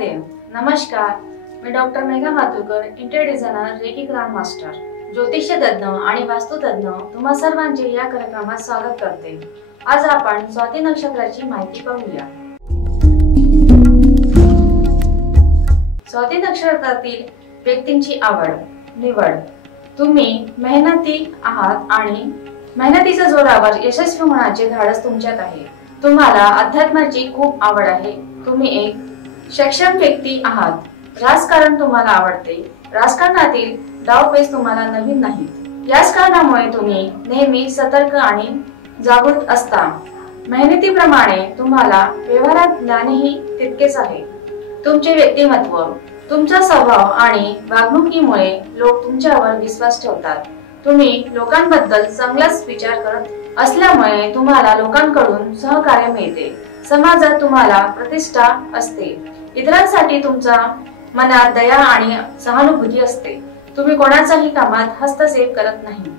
महादेव. नमस्कार, मी doctor Megha Maturkar, interior designer, reiki grand master, ज्योतिष तज्ञ आणि वास्तुतज्ञ तुम्हा सर्वांचे या कार्यक्रमात स्वागत करते. आज आपण स्वाती नक्षत्राची माहिती पाहूया. स्वाती नक्षत्रातील व्यक्तींची आवड निवड. तुम्ही मेहनती आहात आणि मेहनतीच्या जोरावर यशस्वी होण्याचे धाडस तुमच्यात आहे. तुम्हाला अध्यात्माची खूप आवड आहे. तुम्ही एक सक्षम व्यक्ती आहात. राजकारण तुम्हाला आवडते. राजकारणातील डावपेच तुम्हाला नवीन नाहीत. याच कारणामुळे तुम्ही नेहमी सतर्क आणि जागृत असता. मेहनतीप्रमाणे तुम्हाला व्यवहारात ज्ञानही तितकेच आहे. तुमचे व्यक्तिमत्व, तुमचा स्वभाव आणि वागणुकीमुळे लोक तुमच्यावर विश्वास ठेवतात. तुम्ही लोकांबद्दल चांगलाच विचार करत असल्यामुळे तुम्हाला लोकांकडून सहकार्य मिळते. समाजात तुम्हाला प्रतिष्ठा असते. इतरांसाठी तुमच्या मनात दया आणि सहानुभूती असते. तुम्ही कोणाच्याही कामात हस्तक्षेप करत नाही.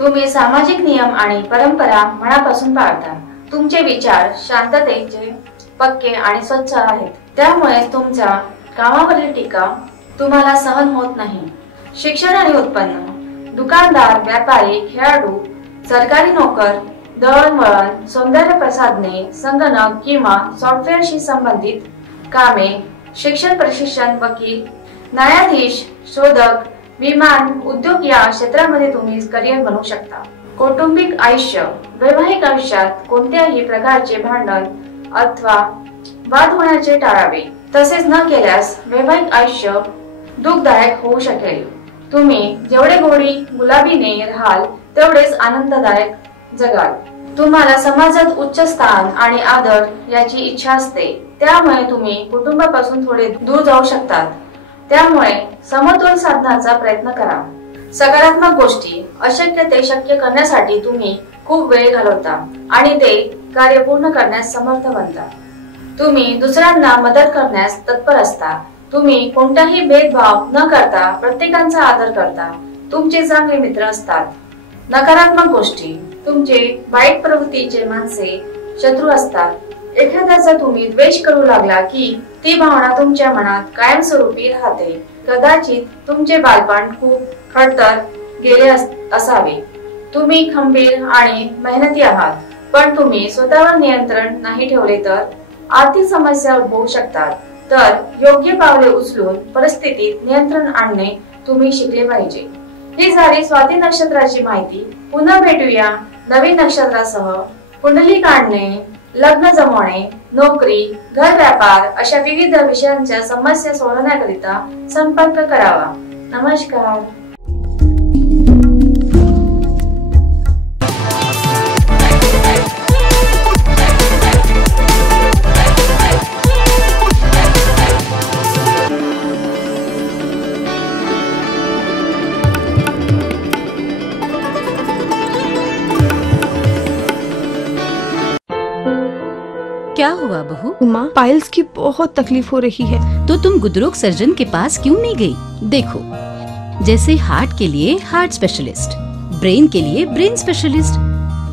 तुम्ही सामाजिक नियम आणि परंपरा मनापासून पाळता. तुमचे विचार शांततेचे, पक्के आणि स्वच्छ आहेत. त्यामुळे तुमच्या कामावरील टीका तुम्हाला सहन होत नाही. शिक्षण आणि उत्पन्न. दुकानदार, व्यापारी, खेळाडू, सरकारी नोकर, दळणवळण, सौंदर्य प्रसाधने, संगणक किंवा सॉफ्टवेअरशी संबंधित कामे, शिक्षण प्रशिक्षण, वकील, न्यायाधीश, शोधक, विमान उद्योग या क्षेत्रामध्ये तुम्ही करिअर बनवू शकता. कौटुंबिक आयुष्य. वैवाहिक आयुष्यात कोणत्याही प्रकारचे भांडण अथवा वाद होण्याचे टाळावे. तसेच न केल्यास वैवाहिक आयुष्य दुःखदायक होऊ शकेल. तुम्ही जेवढे गोडी गुलाबीने राहाल तेवढेच आनंददायक जगाल. तुम्हाला समाजात उच्च स्थान आणि आदर याची इच्छा असते. त्यामुळे तुम्ही कुटुंबापासून थोडे दूर जाऊ शकतात. त्यामुळे समतोल साधण्याचा प्रयत्न करा. सकारात्मक गोष्टी. अशक्य ते शक्य करण्यासाठी तुम्ही खूप वेळ घालवता आणि ते कार्य पूर्ण करण्यास समर्थ बनता. तुम्ही दुसऱ्यांना मदत करण्यास तत्पर असता. तुम्ही कोणताही भेदभाव न करता प्रत्येकाचा आदर करता. तुमचे चांगले मित्र असतात. नकारात्मक गोष्टी. तुमचे वाईट प्रवृत्तीचे माणसे शत्रू असतात. एखाद्याचा तुम्ही द्वेष करू लागला की ती भावना तुमच्या मनात कायमस्वरूपी राहते. कदाचित तुमचे बालपण खूप खडतर गेले असावे. तुम्ही खंबीर आणि मेहनती आहात, पण तुम्ही स्वतःवर नियंत्रण नाही ठेवले तर आर्थिक समस्या उद्भवू शकतात. तर योग्य पावले उचलून परिस्थितीत नियंत्रण आणणे तुम्ही शिकले पाहिजे. ही झाली स्वाती नक्षत्राची माहिती. पुन्हा भेटूया नवीन नक्षत्रासह. कुंडली काढणे, लग्न जमवणे, नोकरी, घर, व्यापार अशा विविध विषयांच्या समस्या सोडवण्याकरिता संपर्क करावा. नमस्कार. क्या हुआ बहू? माँ, पाइल्स की बहुत तकलीफ हो रही है. तो तुम गुदरोग सर्जन के पास क्यों नहीं गई? देखो, जैसे हार्ट के लिए हार्ट स्पेशलिस्ट, ब्रेन के लिए ब्रेन स्पेशलिस्ट,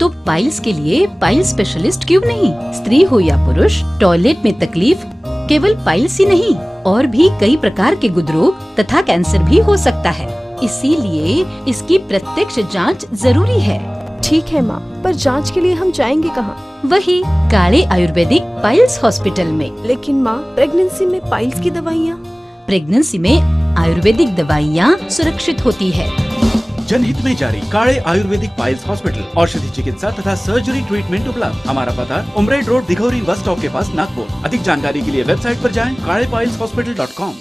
तो पाइल्स के लिए पाइल स्पेशलिस्ट क्यों नहीं? स्त्री हो या पुरुष, टॉयलेट में तकलीफ केवल पाइल्स ही नहीं, और भी कई प्रकार के गुदरोग तथा कैंसर भी हो सकता है. इसीलिए इसकी प्रत्यक्ष जांच जरूरी है. ठीक है माँ, पर जांच के लिए हम जाएंगे कहाँ? वही काले आयुर्वेदिक पाइल्स हॉस्पिटल में. लेकिन माँ, प्रेगनेंसी में पाइल्स की दवाइयाँ. प्रेगनेंसी में आयुर्वेदिक दवाइयाँ सुरक्षित होती है. जनहित में जारी. काले आयुर्वेदिक पाइल्स हॉस्पिटल. औषधि चिकित्सा तथा सर्जरी ट्रीटमेंट उपलब्ध. हमारा पता उमरेड रोड, दिघौरी बस स्टॉप के पास, नागपुर. अधिक जानकारी के लिए वेबसाइट पर जाएं kalepileshhospital.com.